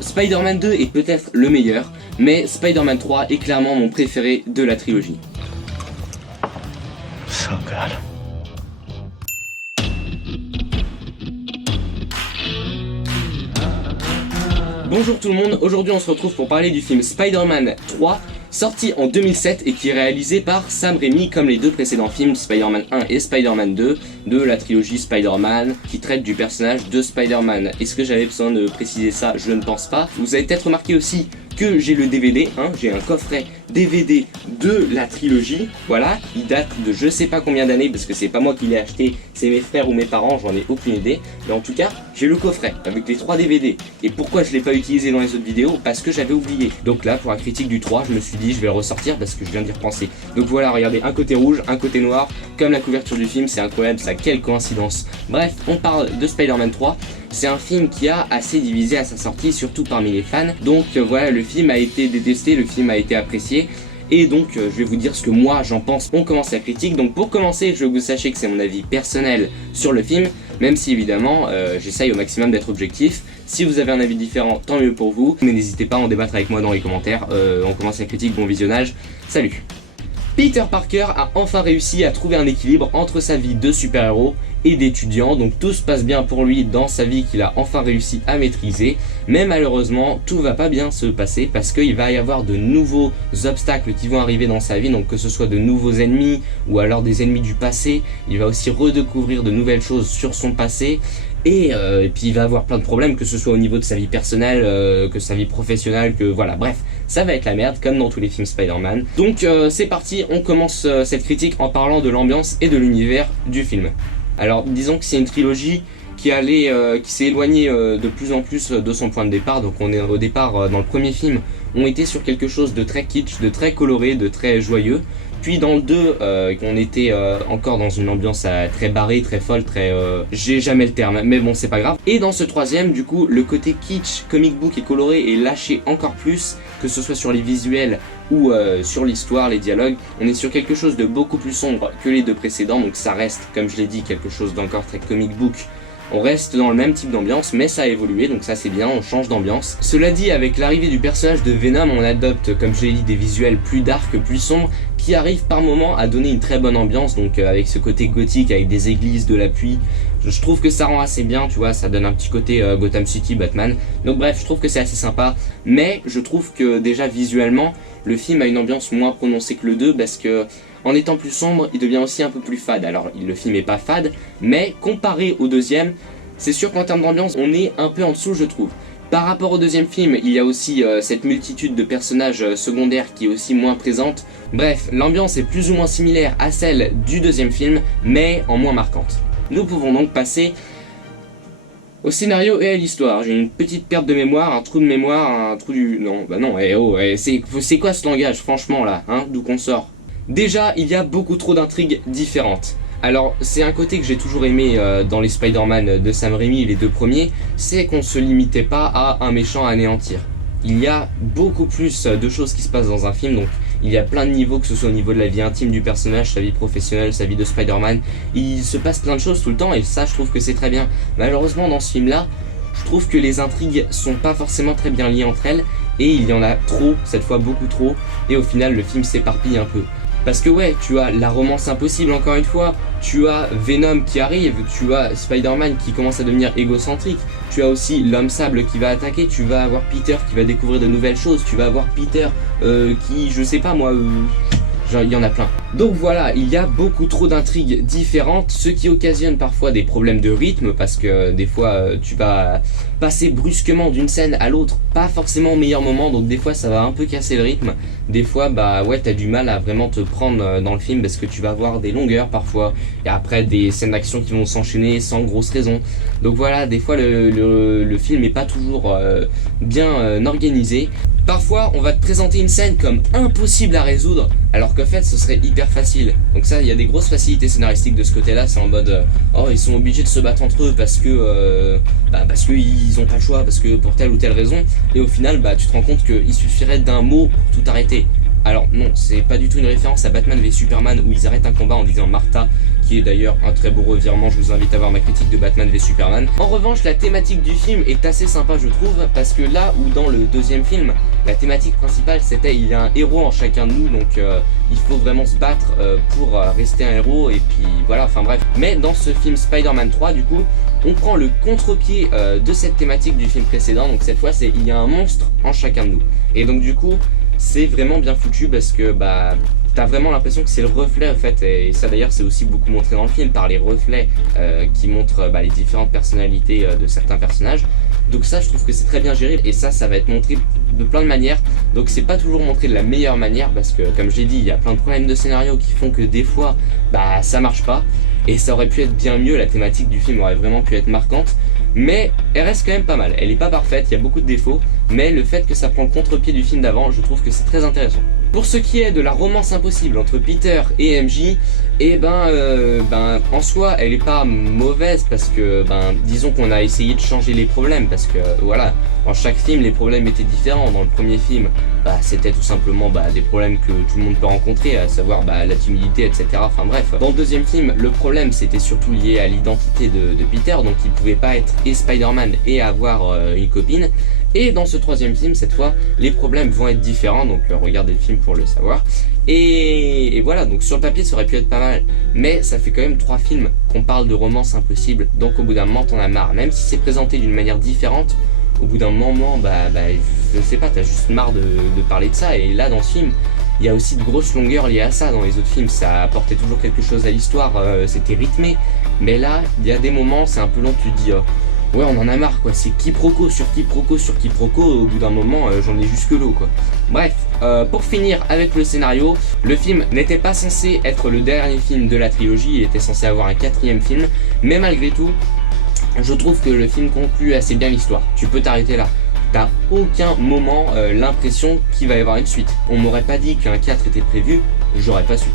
Spider-Man 2 est peut-être le meilleur, mais Spider-Man 3 est clairement mon préféré de la trilogie. So good. Bonjour tout le monde, aujourd'hui on se retrouve pour parler du film Spider-Man 3, sorti en 2007 et qui est réalisé par Sam Raimi comme les deux précédents films Spider-Man 1 et Spider-Man 2 de la trilogie Spider-Man qui traite du personnage de Spider-Man. Est-ce que j'avais besoin de préciser ça? Je ne pense pas. Vous avez peut-être remarqué aussi que j'ai le DVD, j'ai un coffret DVD de la trilogie, voilà, il date de je sais pas combien d'années parce que c'est pas moi qui l'ai acheté, c'est mes frères ou mes parents, j'en ai aucune idée, mais en tout cas j'ai le coffret avec les 3 DVD, et pourquoi je l'ai pas utilisé dans les autres vidéos? Parce que j'avais oublié, donc là pour la critique du 3 je me suis dit je vais le ressortir parce que je viens d'y repenser, donc voilà, regardez, un côté rouge, un côté noir, comme la couverture du film, c'est incroyable, ça, quelle coïncidence. Bref, on parle de Spider-Man 3. C'est un film qui a assez divisé à sa sortie, surtout parmi les fans. Donc voilà, le film a été détesté, le film a été apprécié. Et donc je vais vous dire ce que moi j'en pense. On commence la critique. Donc pour commencer, je veux que vous sachiez que c'est mon avis personnel sur le film. Même si évidemment, j'essaye au maximum d'être objectif. Si vous avez un avis différent, tant mieux pour vous. Mais n'hésitez pas à en débattre avec moi dans les commentaires. On commence la critique, bon visionnage. Salut! Peter Parker a enfin réussi à trouver un équilibre entre sa vie de super-héros et d'étudiant, donc tout se passe bien pour lui dans sa vie qu'il a enfin réussi à maîtriser, mais malheureusement tout va pas bien se passer parce qu'il va y avoir de nouveaux obstacles qui vont arriver dans sa vie, donc que ce soit de nouveaux ennemis ou alors des ennemis du passé, il va aussi redécouvrir de nouvelles choses sur son passé. Et puis il va avoir plein de problèmes, que ce soit au niveau de sa vie personnelle, que sa vie professionnelle, que voilà, bref, ça va être la merde, comme dans tous les films Spider-Man. Donc c'est parti, on commence cette critique en parlant de l'ambiance et de l'univers du film. Alors disons que c'est une trilogie qui s'est éloignée de plus en plus de son point de départ. Donc on est au départ, dans le premier film, on était sur quelque chose de très kitsch, de très coloré, de très joyeux. Puis dans le 2, on était encore dans une ambiance très barrée, très folle, j'ai jamais le terme, mais bon c'est pas grave. Et dans ce troisième, du coup, le côté kitsch, comic book et coloré est lâché encore plus, que ce soit sur les visuels ou sur l'histoire, les dialogues. On est sur quelque chose de beaucoup plus sombre que les deux précédents, donc ça reste, comme je l'ai dit, quelque chose d'encore très comic book. On reste dans le même type d'ambiance, mais ça a évolué, donc ça c'est bien, on change d'ambiance. Cela dit, avec l'arrivée du personnage de Venom, on adopte, comme je l'ai dit, des visuels plus dark, plus sombres, qui arrivent par moments à donner une très bonne ambiance, donc avec ce côté gothique, avec des églises, de la pluie. Je trouve que ça rend assez bien, tu vois, ça donne un petit côté Gotham City, Batman. Donc bref, je trouve que c'est assez sympa, mais je trouve que déjà visuellement, le film a une ambiance moins prononcée que le 2, parce que en étant plus sombre, il devient aussi un peu plus fade. Alors le film est pas fade, mais comparé au deuxième, c'est sûr qu'en termes d'ambiance, on est un peu en dessous, je trouve. Par rapport au deuxième film, il y a aussi cette multitude de personnages secondaires qui est aussi moins présente. Bref, l'ambiance est plus ou moins similaire à celle du deuxième film, mais en moins marquante. Nous pouvons donc passer au scénario et à l'histoire. J'ai une petite perte de mémoire, un trou de mémoire, un trou du... Non, bah non, c'est quoi ce langage, franchement là, d'où qu'on sort? Déjà, il y a beaucoup trop d'intrigues différentes. Alors, c'est un côté que j'ai toujours aimé dans les Spider-Man de Sam Raimi, les deux premiers, c'est qu'on se limitait pas à un méchant à anéantir. Il y a beaucoup plus de choses qui se passent dans un film, donc il y a plein de niveaux, que ce soit au niveau de la vie intime du personnage, sa vie professionnelle, sa vie de Spider-Man. Il se passe plein de choses tout le temps et ça, je trouve que c'est très bien. Malheureusement, dans ce film-là, je trouve que les intrigues sont pas forcément très bien liées entre elles et il y en a trop, cette fois beaucoup trop, et au final, le film s'éparpille un peu. Parce que ouais, tu as la romance impossible encore une fois, tu as Venom qui arrive, tu as Spider-Man qui commence à devenir égocentrique, tu as aussi l'homme sable qui va attaquer, tu vas avoir Peter qui va découvrir de nouvelles choses, tu vas avoir Peter qui, je sais pas moi, genre, il y en a plein. Donc voilà, il y a beaucoup trop d'intrigues différentes, ce qui occasionne parfois des problèmes de rythme parce que des fois tu vas passer brusquement d'une scène à l'autre, pas forcément au meilleur moment, donc des fois ça va un peu casser le rythme. Des fois bah ouais, t'as du mal à vraiment te prendre dans le film parce que tu vas avoir des longueurs parfois et après des scènes d'action qui vont s'enchaîner sans grosse raison. Donc voilà, des fois le film est pas toujours bien organisé. Parfois on va te présenter une scène comme impossible à résoudre alors qu'en fait ce serait hyper facile. Donc ça, il y a des grosses facilités scénaristiques de ce côté là, c'est en mode oh ils sont obligés de se battre entre eux parce que ils ont pas le choix, parce que pour telle ou telle raison, et au final bah tu te rends compte qu'il suffirait d'un mot pour tout arrêter. Alors non, c'est pas du tout une référence à Batman v Superman où ils arrêtent un combat en disant Martha, qui est d'ailleurs un très beau revirement, je vous invite à voir ma critique de Batman v Superman. En revanche, la thématique du film est assez sympa je trouve, parce que là où dans le deuxième film, la thématique principale c'était il y a un héros en chacun de nous, donc il faut vraiment se battre pour rester un héros, et puis voilà, enfin bref. Mais dans ce film Spider-Man 3 du coup, on prend le contre-pied de cette thématique du film précédent, donc cette fois c'est il y a un monstre en chacun de nous. Et donc du coup, c'est vraiment bien foutu parce que bah t'as vraiment l'impression que c'est le reflet en fait, et ça d'ailleurs c'est aussi beaucoup montré dans le film par les reflets qui montrent les différentes personnalités de certains personnages. Donc ça je trouve que c'est très bien géré, et ça va être montré de plein de manières, donc c'est pas toujours montré de la meilleure manière parce que comme j'ai dit il y a plein de problèmes de scénario qui font que des fois bah ça marche pas, et ça aurait pu être bien mieux, la thématique du film aurait vraiment pu être marquante, mais elle reste quand même pas mal, elle est pas parfaite, il y a beaucoup de défauts, mais le fait que ça prend le contre-pied du film d'avant, je trouve que c'est très intéressant. Pour ce qui est de la romance impossible entre Peter et MJ, et en soi elle est pas mauvaise parce que disons qu'on a essayé de changer les problèmes, parce que voilà, dans chaque film les problèmes étaient différents. Dans le premier film c'était tout simplement des problèmes que tout le monde peut rencontrer, à savoir la timidité, etc. Enfin bref, dans le deuxième film le problème c'était surtout lié à l'identité de Peter, donc il pouvait pas être et Spider-Man et avoir une copine. Et dans ce troisième film, cette fois, les problèmes vont être différents, donc regardez le film pour le savoir. Et voilà, donc sur le papier ça aurait pu être pas mal, mais ça fait quand même 3 films qu'on parle de romance impossible, donc au bout d'un moment t'en as marre. Même si c'est présenté d'une manière différente, au bout d'un moment, je sais pas, t'as juste marre de parler de ça. Et là dans ce film, il y a aussi de grosses longueurs liées à ça. Dans les autres films, ça apportait toujours quelque chose à l'histoire, c'était rythmé, mais là, il y a des moments, c'est un peu long, tu te dis... ouais, on en a marre quoi, c'est quiproquo sur quiproquo sur quiproquo, au bout d'un moment j'en ai jusque l'eau quoi. Bref, pour finir avec le scénario, le film n'était pas censé être le dernier film de la trilogie, il était censé avoir un 4e film, mais malgré tout, je trouve que le film conclut assez bien l'histoire. Tu peux t'arrêter là. T'as aucun moment l'impression qu'il va y avoir une suite. On m'aurait pas dit qu'un 4 était prévu, j'aurais pas su.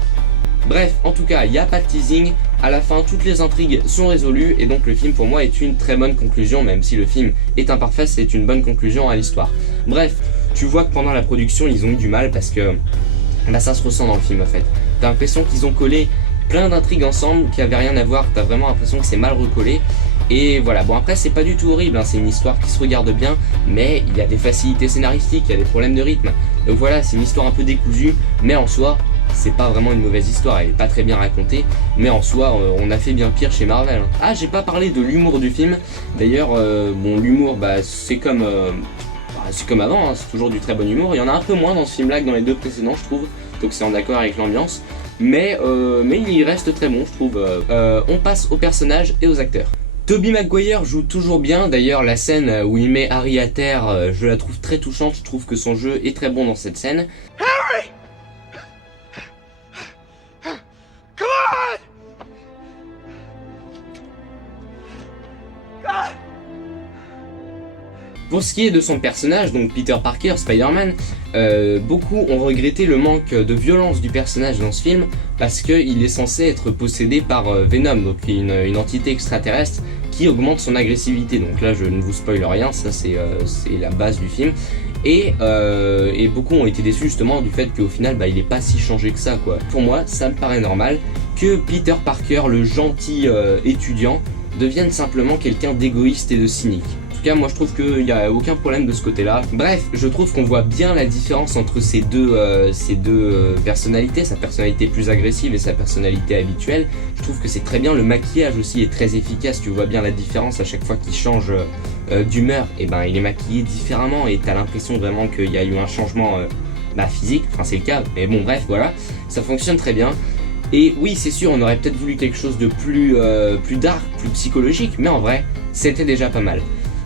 Bref, en tout cas, il n'y a pas de teasing, à la fin toutes les intrigues sont résolues, et donc le film pour moi est une très bonne conclusion, même si le film est imparfait, c'est une bonne conclusion à l'histoire. Bref, tu vois que pendant la production ils ont eu du mal parce que ça se ressent dans le film en fait. T'as l'impression qu'ils ont collé plein d'intrigues ensemble qui avaient rien à voir, t'as vraiment l'impression que c'est mal recollé. Et voilà, bon après c'est pas du tout horrible, c'est une histoire qui se regarde bien, mais il y a des facilités scénaristiques, il y a des problèmes de rythme. Donc voilà, c'est une histoire un peu décousue, mais en soi, c'est pas vraiment une mauvaise histoire, elle est pas très bien racontée, mais en soi, on a fait bien pire chez Marvel. Ah, j'ai pas parlé de l'humour du film, d'ailleurs, l'humour, c'est comme avant, c'est toujours du très bon humour. Il y en a un peu moins dans ce film-là que dans les 2 précédents, je trouve, donc c'est en accord avec l'ambiance. Mais il reste très bon, je trouve. On passe aux personnages et aux acteurs. Tobey Maguire joue toujours bien, d'ailleurs la scène où il met Harry à terre, je la trouve très touchante, je trouve que son jeu est très bon dans cette scène. Harry! Come on! God! Pour ce qui est de son personnage, donc Peter Parker, Spider-Man, beaucoup ont regretté le manque de violence du personnage dans ce film parce qu'il est censé être possédé par Venom, donc une entité extraterrestre qui augmente son agressivité. Donc là je ne vous spoil rien, ça c'est la base du film. Et beaucoup ont été déçus justement du fait qu'au final il est pas si changé que ça quoi. Pour moi ça me paraît normal que Peter Parker, le gentil étudiant, devienne simplement quelqu'un d'égoïste et de cynique. En tout cas moi je trouve qu'il n'y a aucun problème de ce côté là. Bref, je trouve qu'on voit bien la différence entre ces deux personnalités, sa personnalité plus agressive et sa personnalité habituelle. Je trouve que c'est très bien, le maquillage aussi est très efficace, tu vois bien la différence à chaque fois qu'il change d'humeur, et il est maquillé différemment et t'as l'impression vraiment qu'il y a eu un changement physique, enfin c'est le cas, mais bon bref voilà, ça fonctionne très bien. Et oui c'est sûr on aurait peut-être voulu quelque chose de plus dark, plus psychologique, mais en vrai c'était déjà pas mal.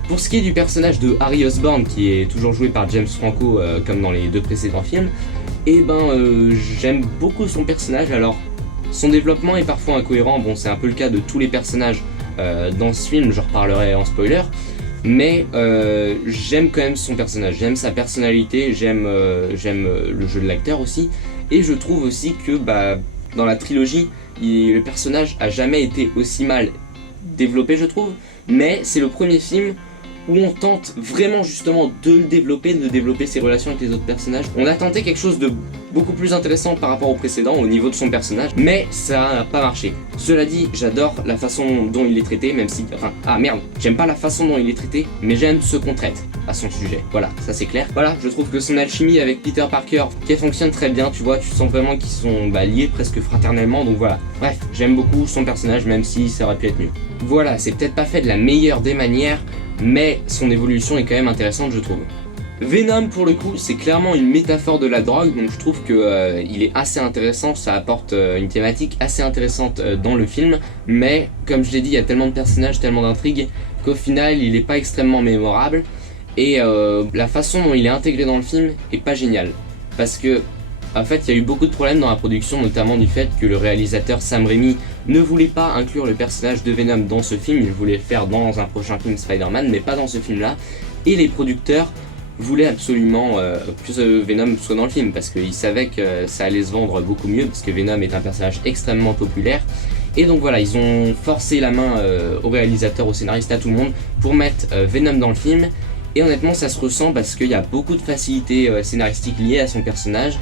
Pour ce qui est du personnage de Harry Osborn, qui est toujours joué par James Franco comme dans les 2 précédents films, j'aime beaucoup son personnage. Alors son développement est parfois incohérent, bon c'est un peu le cas de tous les personnages dans ce film, je reparlerai en spoiler, mais j'aime quand même son personnage, j'aime sa personnalité, j'aime le jeu de l'acteur aussi, et je trouve aussi que dans la trilogie, le personnage a jamais été aussi mal développé je trouve, mais c'est le premier film où on tente vraiment justement de le développer, de développer ses relations avec les autres personnages. On a tenté quelque chose de beaucoup plus intéressant par rapport au précédent au niveau de son personnage, mais ça n'a pas marché. Cela dit, j'adore la façon dont il est traité, même si... Enfin, ah merde, j'aime pas la façon dont il est traité, mais j'aime ce qu'on traite à son sujet. Voilà, ça c'est clair. Voilà, je trouve que son alchimie avec Peter Parker, qui fonctionne très bien, tu vois, tu sens vraiment qu'ils sont liés presque fraternellement, donc voilà. Bref, j'aime beaucoup son personnage, même si ça aurait pu être mieux. Voilà, c'est peut-être pas fait de la meilleure des manières, mais son évolution est quand même intéressante, je trouve. Venom, pour le coup, c'est clairement une métaphore de la drogue, donc je trouve que il est assez intéressant, ça apporte une thématique assez intéressante dans le film, mais comme je l'ai dit, il y a tellement de personnages, tellement d'intrigues, qu'au final, il n'est pas extrêmement mémorable, et la façon dont il est intégré dans le film est pas géniale, parce que en fait, il y a eu beaucoup de problèmes dans la production, notamment du fait que le réalisateur Sam Raimi ne voulait pas inclure le personnage de Venom dans ce film, il voulait le faire dans un prochain film Spider-Man, mais pas dans ce film-là, et les producteurs voulaient absolument que Venom soit dans le film, parce qu'ils savaient que ça allait se vendre beaucoup mieux, parce que Venom est un personnage extrêmement populaire, et donc voilà, ils ont forcé la main au réalisateur, au scénariste, à tout le monde, pour mettre Venom dans le film, et honnêtement ça se ressent parce qu'il y a beaucoup de facilités scénaristiques liées à son personnage,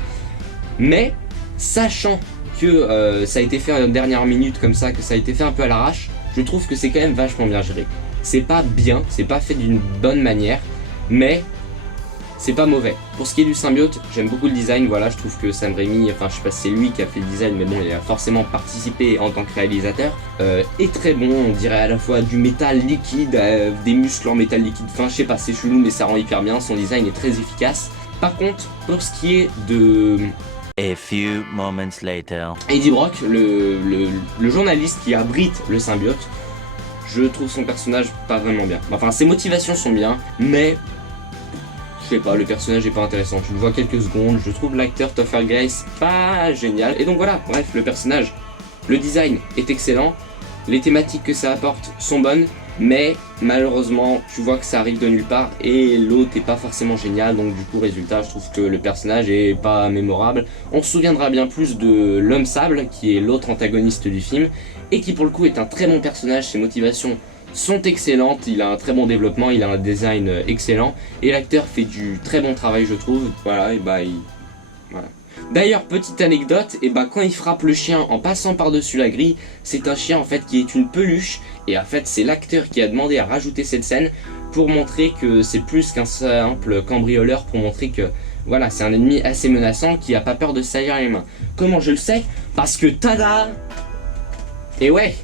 mais sachant que ça a été fait à la dernière minute comme ça, que ça a été fait un peu à l'arrache, je trouve que c'est quand même vachement bien géré. C'est pas bien, c'est pas fait d'une bonne manière, mais c'est pas mauvais. Pour ce qui est du symbiote, j'aime beaucoup le design, voilà, je trouve que Sam Raimi, enfin je sais pas si c'est lui qui a fait le design, mais bon, il a forcément participé en tant que réalisateur, est très bon, on dirait à la fois du métal liquide, des muscles en métal liquide, enfin je sais pas, c'est chelou mais ça rend hyper bien, son design est très efficace. Par contre, pour ce qui est de... A few moments later. Eddie Brock, le journaliste qui abrite le symbiote, je trouve son personnage pas vraiment bien. Enfin, ses motivations sont bien, mais je sais pas, le personnage est pas intéressant. Tu le vois quelques secondes, je trouve l'acteur Topher Grace pas génial. Et donc voilà, bref, le personnage, le design est excellent, les thématiques que ça apporte sont bonnes, mais malheureusement tu vois que ça arrive de nulle part et l'autre est pas forcément génial, donc du coup résultat je trouve que le personnage est pas mémorable. On se souviendra bien plus de l'homme sable qui est l'autre antagoniste du film et qui pour le coup est un très bon personnage, ses motivations sont excellentes, il a un très bon développement, il a un design excellent et l'acteur fait du très bon travail je trouve, voilà, et voilà. D'ailleurs, petite anecdote, et quand il frappe le chien en passant par-dessus la grille, c'est un chien en fait qui est une peluche, et en fait c'est l'acteur qui a demandé à rajouter cette scène pour montrer que c'est plus qu'un simple cambrioleur, pour montrer que voilà, c'est un ennemi assez menaçant qui a pas peur de salir les mains. Comment je le sais? Parce que tada! Et ouais,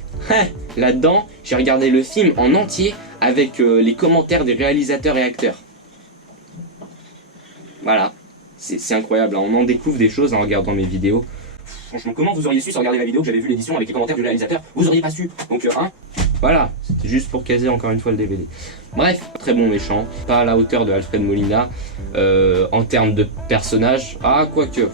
là-dedans, j'ai regardé le film en entier avec les commentaires des réalisateurs et acteurs. Voilà. C'est incroyable, hein. On en découvre des choses en regardant mes vidéos. Franchement, comment vous auriez su sans regarder la vidéo que j'avais vu l'édition avec les commentaires du réalisateur? Vous auriez pas su. Donc, voilà, c'était juste pour caser encore une fois le DVD. Bref, très bon méchant, pas à la hauteur de Alfred Molina. En termes de personnage, quoique.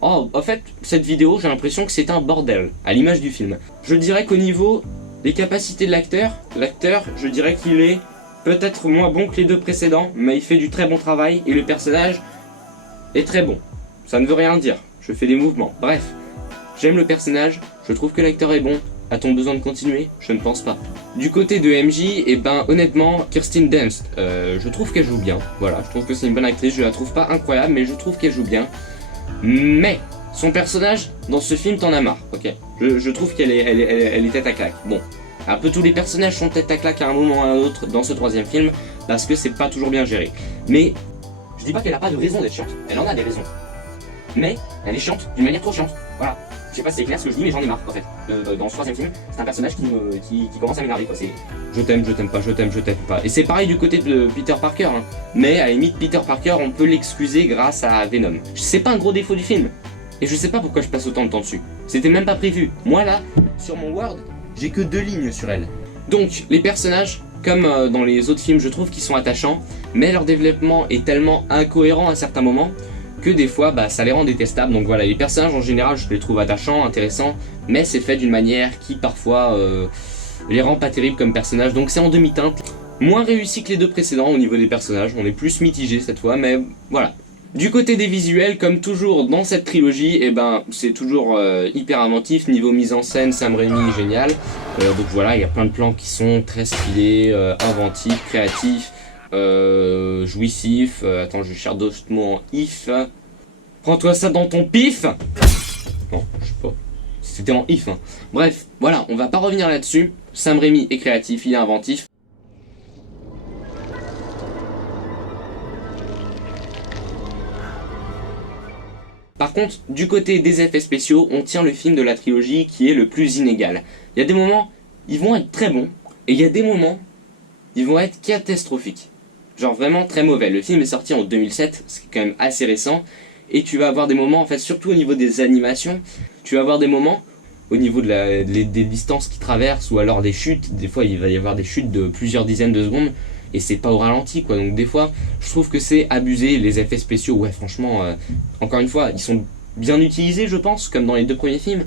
Oh, en fait, cette vidéo, j'ai l'impression que c'est un bordel, à l'image du film. Je dirais qu'au niveau des capacités de l'acteur, je dirais qu'il est peut-être moins bon que les deux précédents, mais il fait du très bon travail, et le personnage est très bon. Ça ne veut rien dire, je fais des mouvements. Bref, j'aime le personnage, je trouve que l'acteur est bon. A-t-on besoin de continuer? Je ne pense pas. Du côté de MJ, honnêtement, Kirsten Dunst, je trouve qu'elle joue bien. Voilà, je trouve que c'est une bonne actrice, je la trouve pas incroyable, mais je trouve qu'elle joue bien. Mais, son personnage, dans ce film, t'en as marre, ok? Je trouve qu'elle est tête à claque. Bon, un peu tous les personnages sont tête à claque à un moment ou à un autre dans ce troisième film, parce que c'est pas toujours bien géré. Mais, je dis pas qu'elle a pas de raison d'être chiante, elle en a des raisons. Mais, elle est chiante d'une manière trop chiante, voilà. Je sais pas si c'est clair ce que je dis, mais j'en ai marre en fait. Dans ce troisième film, c'est un personnage qui commence à m'énerver quoi. C'est je t'aime pas, je t'aime pas. Et c'est pareil du côté de Peter Parker, hein. Mais à la limite, Peter Parker, on peut l'excuser grâce à Venom. C'est pas un gros défaut du film. Et je sais pas pourquoi je passe autant de temps dessus. C'était même pas prévu. Moi là, sur mon Word, j'ai que 2 lignes sur elle. Donc, les personnages, comme dans les autres films, je trouve qu'ils sont attachants, mais leur développement est tellement incohérent à certains moments que des fois ça les rend détestables. Donc voilà, les personnages en général je les trouve attachants, intéressants, mais c'est fait d'une manière qui parfois les rend pas terribles comme personnages, donc c'est en demi-teinte. Moins réussi que les deux précédents au niveau des personnages, on est plus mitigé cette fois, mais voilà. Du côté des visuels, comme toujours dans cette trilogie, c'est toujours hyper inventif, niveau mise en scène, Sam Raimi génial. Donc voilà, il y a plein de plans qui sont très stylés, inventifs, créatifs. jouissif, attends, je cherche d'autres mots en if. Prends-toi ça dans ton pif. Non, je sais pas. C'était en if. Hein. Bref, voilà, on va pas revenir là-dessus. Sam Raimi est créatif, il est inventif. Par contre, du côté des effets spéciaux, on tient le film de la trilogie qui est le plus inégal. Il y a des moments, ils vont être très bons, et il y a des moments, ils vont être catastrophiques. Genre vraiment très mauvais. Le film est sorti en 2007, ce qui est quand même assez récent, et tu vas avoir des moments, en fait, surtout au niveau des animations, tu vas avoir des moments au niveau de des distances qui traversent, ou alors des chutes. Des fois, il va y avoir des chutes de plusieurs dizaines de secondes, et c'est pas au ralenti quoi, donc des fois je trouve que c'est abusé, les effets spéciaux, ouais franchement, encore une fois, ils sont bien utilisés je pense, comme dans les deux premiers films,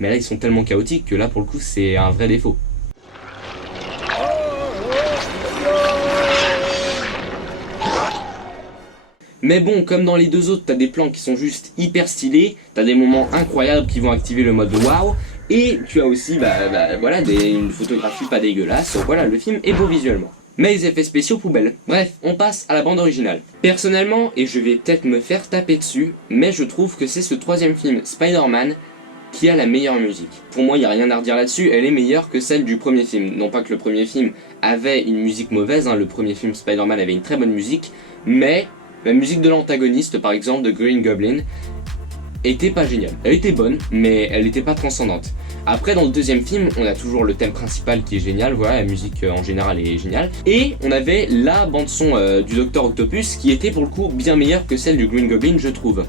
mais là ils sont tellement chaotiques que là pour le coup c'est un vrai défaut. Mais bon, comme dans les deux autres, t'as des plans qui sont juste hyper stylés, t'as des moments incroyables qui vont activer le mode waouh, et tu as aussi voilà, une photographie pas dégueulasse, donc voilà, le film est beau visuellement. Mais les effets spéciaux poubelle. Bref, on passe à la bande originale. Personnellement, et je vais peut-être me faire taper dessus, mais je trouve que c'est ce troisième film, Spider-Man, qui a la meilleure musique. Pour moi, il n'y a rien à redire là-dessus, elle est meilleure que celle du premier film. Non pas que le premier film avait une musique mauvaise, hein, le premier film Spider-Man avait une très bonne musique, mais la musique de l'antagoniste, par exemple, de Green Goblin, était pas géniale. Elle était bonne, mais elle n'était pas transcendante. Après, dans le deuxième film, on a toujours le thème principal qui est génial, voilà, la musique en général est géniale. Et on avait la bande-son du Docteur Octopus qui était pour le coup bien meilleure que celle du Green Goblin, je trouve.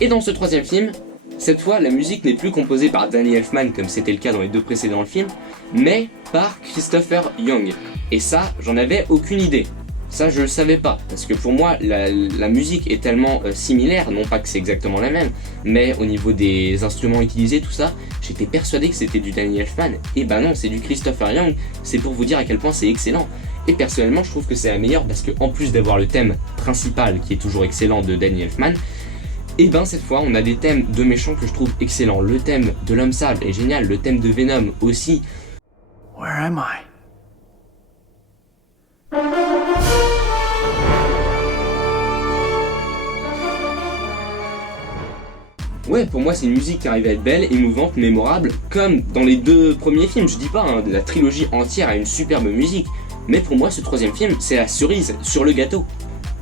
Et dans ce troisième film, cette fois, la musique n'est plus composée par Danny Elfman comme c'était le cas dans les deux précédents films, mais par Christopher Young. Et ça, j'en avais aucune idée. Ça je le savais pas, parce que pour moi la musique est tellement similaire, non pas que c'est exactement la même, mais au niveau des instruments utilisés, tout ça, j'étais persuadé que c'était du Danny Elfman, et ben non, c'est du Christopher Young, c'est pour vous dire à quel point c'est excellent. Et personnellement je trouve que c'est la meilleure, parce que en plus d'avoir le thème principal qui est toujours excellent de Danny Elfman, et ben cette fois on a des thèmes de méchants que je trouve excellents. Le thème de l'homme sable est génial, le thème de Venom aussi. Where am I? Ouais, pour moi c'est une musique qui arrive à être belle, émouvante, mémorable, comme dans les deux premiers films. Je dis pas, hein, la trilogie entière a une superbe musique, mais pour moi ce troisième film c'est la cerise sur le gâteau.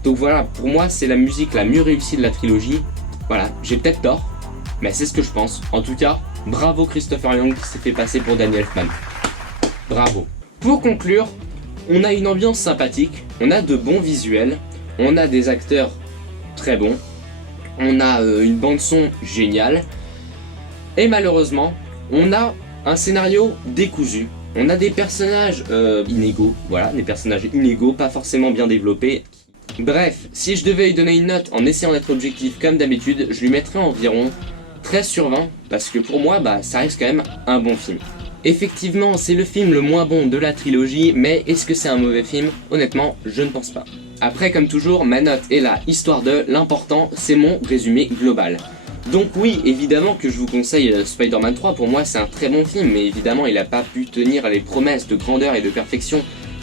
Donc voilà, pour moi c'est la musique la mieux réussie de la trilogie. Voilà, j'ai peut-être tort, mais c'est ce que je pense. En tout cas, bravo Christopher Young qui s'est fait passer pour Danny Elfman. Bravo. Pour conclure, on a une ambiance sympathique, on a de bons visuels, on a des acteurs très bons, on a une bande son géniale, et malheureusement, on a un scénario décousu. On a des personnages inégaux, voilà, des personnages inégaux, pas forcément bien développés. Bref, si je devais lui donner une note en essayant d'être objectif comme d'habitude, je lui mettrais environ 13 sur 20, parce que pour moi, ça reste quand même un bon film. Effectivement, c'est le film le moins bon de la trilogie, mais est-ce que c'est un mauvais film? Honnêtement, je ne pense pas. Après, comme toujours, ma note est là, histoire de, l'important, c'est mon résumé global. Donc oui, évidemment que je vous conseille Spider-Man 3, pour moi c'est un très bon film, mais évidemment il n'a pas pu tenir les promesses de grandeur et de perfection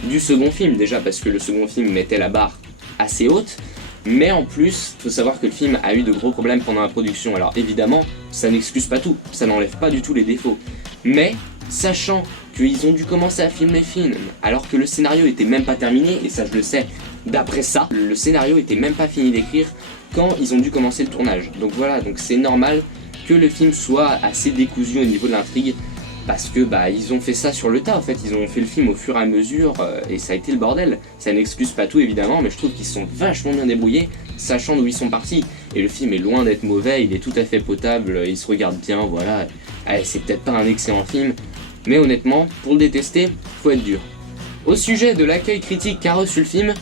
du second film, déjà parce que le second film mettait la barre assez haute, mais en plus, il faut savoir que le film a eu de gros problèmes pendant la production. Alors évidemment, ça n'excuse pas tout, ça n'enlève pas du tout les défauts, mais sachant qu'ils ont dû commencer à filmer le film alors que le scénario était même pas terminé, et ça je le sais d'après ça, le scénario était même pas fini d'écrire quand ils ont dû commencer le tournage. Donc voilà, donc c'est normal que le film soit assez décousu au niveau de l'intrigue, parce que ils ont fait ça sur le tas en fait, ils ont fait le film au fur et à mesure et ça a été le bordel. Ça n'excuse pas tout évidemment, mais je trouve qu'ils sont vachement bien débrouillés, sachant d'où ils sont partis. Et le film est loin d'être mauvais, il est tout à fait potable, il se regarde bien, voilà. Allez, c'est peut-être pas un excellent film, mais honnêtement, pour le détester, faut être dur. Au sujet de l'accueil critique qu'a reçu le film,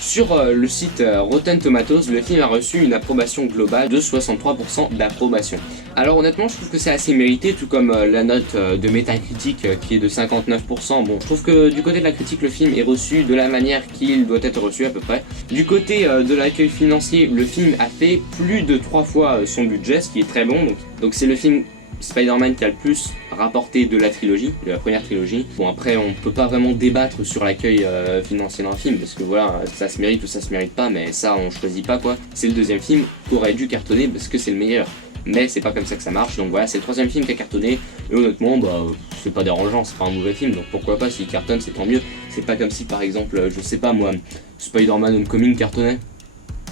sur le site Rotten Tomatoes, le film a reçu une approbation globale de 63% d'approbation. Alors honnêtement, je trouve que c'est assez mérité, tout comme la note de Metacritic qui est de 59%. Bon, je trouve que du côté de la critique, le film est reçu de la manière qu'il doit être reçu à peu près. Du côté de l'accueil financier, le film a fait plus de 3 fois son budget, ce qui est très bon. Donc c'est le film Spider-Man qui a le plus rapporté de la trilogie, de la première trilogie. Bon après on peut pas vraiment débattre sur l'accueil financier d'un film parce que voilà, ça se mérite ou ça se mérite pas, mais ça on choisit pas quoi. C'est le deuxième film qui aurait dû cartonner parce que c'est le meilleur. Mais c'est pas comme ça que ça marche, donc voilà, c'est le troisième film qui a cartonné, et honnêtement, bah, c'est pas dérangeant, c'est pas un mauvais film, donc pourquoi pas, s'il cartonne, c'est tant mieux. C'est pas comme si, par exemple, je sais pas moi, Spider-Man Homecoming cartonnait.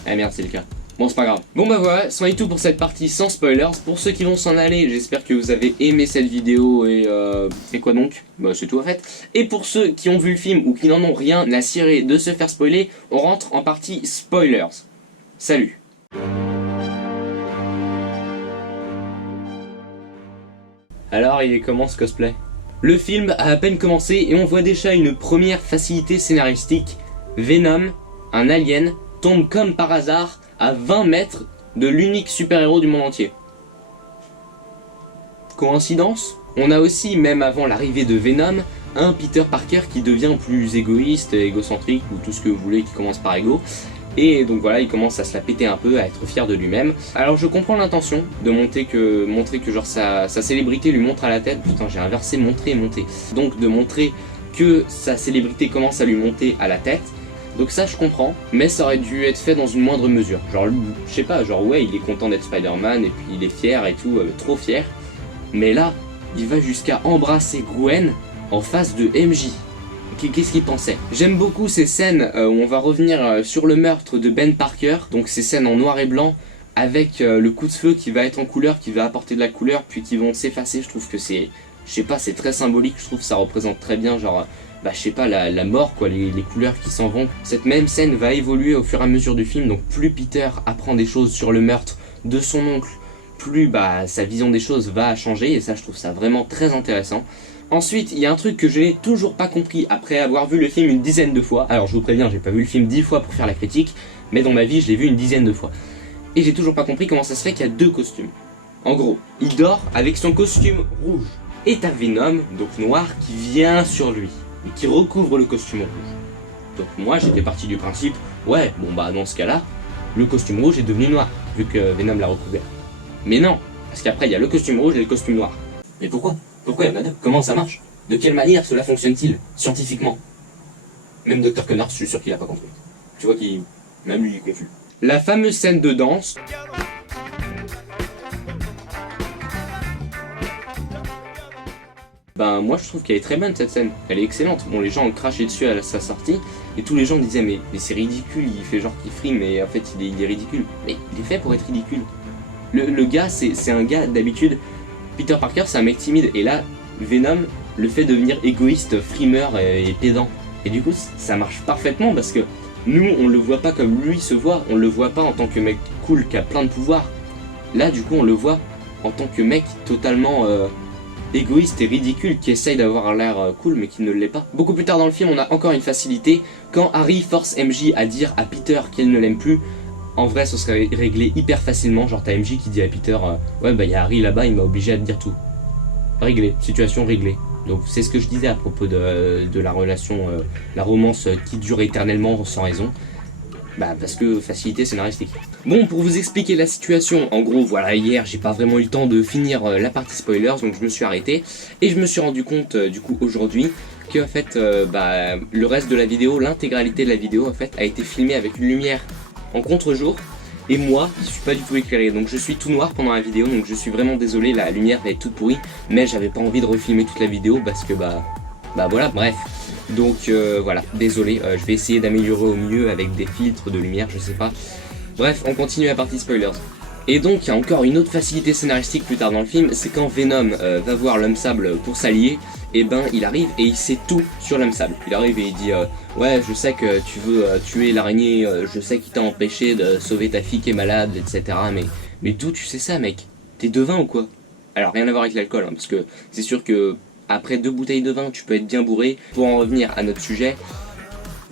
Ah merde, c'est le cas. Bon, c'est pas grave. Bon bah voilà, c'en est tout pour cette partie sans spoilers. Pour ceux qui vont s'en aller, j'espère que vous avez aimé cette vidéo, et quoi donc? Bah c'est tout en fait. Et pour ceux qui ont vu le film, ou qui n'en ont rien à cirer de se faire spoiler, on rentre en partie spoilers. Salut. Alors, il est comment ce cosplay? Le film a à peine commencé et on voit déjà une première facilité scénaristique. Venom, un alien, tombe comme par hasard à 20 mètres de l'unique super-héros du monde entier. Coïncidence? On a aussi, même avant l'arrivée de Venom, un Peter Parker qui devient plus égoïste, égocentrique ou tout ce que vous voulez qui commence par égo. Et donc voilà, il commence à se la péter un peu, à être fier de lui-même. Alors je comprends l'intention de montrer que genre sa célébrité lui montre à la tête. Putain, j'ai inversé montrer et monter. Donc de montrer que sa célébrité commence à lui monter à la tête. Donc ça je comprends, mais ça aurait dû être fait dans une moindre mesure. Genre, je sais pas, genre ouais, il est content d'être Spider-Man et puis il est fier et tout, trop fier. Mais là, il va jusqu'à embrasser Gwen en face de MJ. Qu'est-ce qu'il pensait? J'aime beaucoup ces scènes où on va revenir sur le meurtre de Ben Parker, donc ces scènes en noir et blanc avec le coup de feu qui va être en couleur, qui va apporter de la couleur, puis qui vont s'effacer. Je trouve que c'est, je sais pas, c'est très symbolique, je trouve que ça représente très bien genre, bah je sais pas, la mort quoi, les couleurs qui s'en vont. Cette même scène va évoluer au fur et à mesure du film, donc plus Peter apprend des choses sur le meurtre de son oncle, plus bah sa vision des choses va changer, et ça je trouve ça vraiment très intéressant. Ensuite, il y a un truc que je n'ai toujours pas compris après avoir vu le film une dizaine de fois. Alors je vous préviens, j'ai pas vu le film 10 fois pour faire la critique, mais dans ma vie je l'ai vu une dizaine de fois. Et j'ai toujours pas compris comment ça se fait qu'il y a deux costumes. En gros, il dort avec son costume rouge. Et t'as Venom, donc noir, qui vient sur lui, et qui recouvre le costume rouge. Donc moi j'étais parti du principe, ouais, bon bah dans ce cas-là, le costume rouge est devenu noir, vu que Venom l'a recouvert. Mais non, parce qu'après il y a le costume rouge et le costume noir. Mais pourquoi? Pourquoi il y en a deux? Comment ça marche? De quelle manière cela fonctionne-t-il, scientifiquement? Même Dr. Connors, je suis sûr qu'il a pas compris. Tu vois qu'il... même lui il est confus. La fameuse scène de danse... Ben moi je trouve qu'elle est très bonne cette scène, elle est excellente. Bon, les gens ont craché dessus à sa sortie, et tous les gens disaient mais c'est ridicule, il fait genre qu'il frime, mais en fait il est ridicule. Mais il est fait pour être ridicule. Le gars, c'est un gars d'habitude... Peter Parker c'est un mec timide, et là, Venom le fait devenir égoïste, frimeur et pédant. Et du coup, ça marche parfaitement parce que nous, on le voit pas comme lui se voit, on le voit pas en tant que mec cool qui a plein de pouvoirs. Là, du coup, on le voit en tant que mec totalement égoïste et ridicule qui essaye d'avoir l'air cool mais qui ne l'est pas. Beaucoup plus tard dans le film, on a encore une facilité. Quand Harry force MJ à dire à Peter qu'elle ne l'aime plus, en vrai, ce serait réglé hyper facilement. Genre, t'as MJ qui dit à Peter ouais, bah, y a Harry là-bas, il m'a obligé à te dire tout. Réglé, situation réglée. Donc, c'est ce que je disais à propos de la relation, la romance qui dure éternellement sans raison. Bah, parce que facilité scénaristique. Bon, pour vous expliquer la situation, en gros, voilà, hier, j'ai pas vraiment eu le temps de finir la partie spoilers, donc je me suis arrêté. Et je me suis rendu compte, du coup, aujourd'hui, que, en fait, bah, le reste de la vidéo, l'intégralité de la vidéo, en fait, a été filmée avec une lumière en contre-jour, et moi je suis pas du tout éclairé, donc je suis tout noir pendant la vidéo, donc je suis vraiment désolé, la lumière va être toute pourrie, mais j'avais pas envie de refilmer toute la vidéo parce que bah voilà, bref, donc voilà, désolé, je vais essayer d'améliorer au mieux avec des filtres de lumière, je sais pas, bref, on continue la partie spoilers. Et donc il y a encore une autre facilité scénaristique plus tard dans le film, c'est quand Venom va voir l'homme sable pour s'allier, et ben il arrive et il sait tout sur l'homme sable. Il arrive et il dit ouais, je sais que tu veux tuer l'araignée, je sais qu'il t'a empêché de sauver ta fille qui est malade, etc. Mais d'où tu sais ça, mec? T'es de vin ou quoi? Alors rien à voir avec l'alcool, hein, parce que c'est sûr que après 2 bouteilles de vin tu peux être bien bourré. Pour en revenir à notre sujet,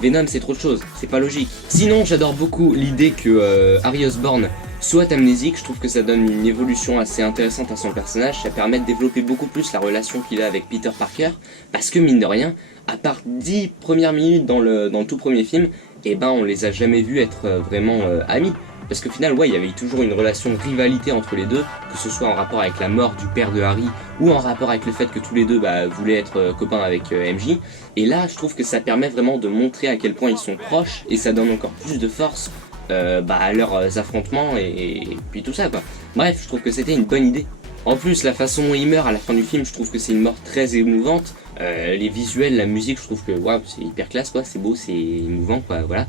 Venom c'est trop de choses, c'est pas logique. Sinon j'adore beaucoup l'idée que Harry Osborn soit amnésique, je trouve que ça donne une évolution assez intéressante à son personnage, ça permet de développer beaucoup plus la relation qu'il a avec Peter Parker, parce que mine de rien, à part 10 premières minutes dans le tout premier film, et ben on les a jamais vus être vraiment amis. parce qu'au final, ouais, il y avait toujours une relation de rivalité entre les deux, que ce soit en rapport avec la mort du père de Harry, ou en rapport avec le fait que tous les deux voulaient être copains avec MJ. Et là, je trouve que ça permet vraiment de montrer à quel point ils sont proches, et ça donne encore plus de force à leurs affrontements, et puis tout ça, quoi. Bref, je trouve que c'était une bonne idée. En plus, la façon dont il meurt à la fin du film, je trouve que c'est une mort très émouvante. Les visuels, la musique, je trouve que waouh, c'est hyper classe, quoi. C'est beau, c'est émouvant, quoi. Voilà.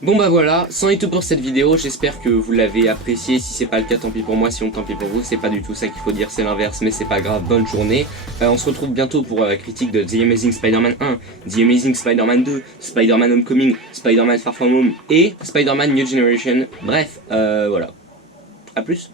Bon bah voilà, c'en est tout pour cette vidéo, j'espère que vous l'avez apprécié, si c'est pas le cas tant pis pour moi, sinon tant pis pour vous, c'est pas du tout ça qu'il faut dire, c'est l'inverse, mais c'est pas grave, bonne journée. On se retrouve bientôt pour la critique de The Amazing Spider-Man 1, The Amazing Spider-Man 2, Spider-Man Homecoming, Spider-Man Far From Home et Spider-Man New Generation, bref, voilà, à plus.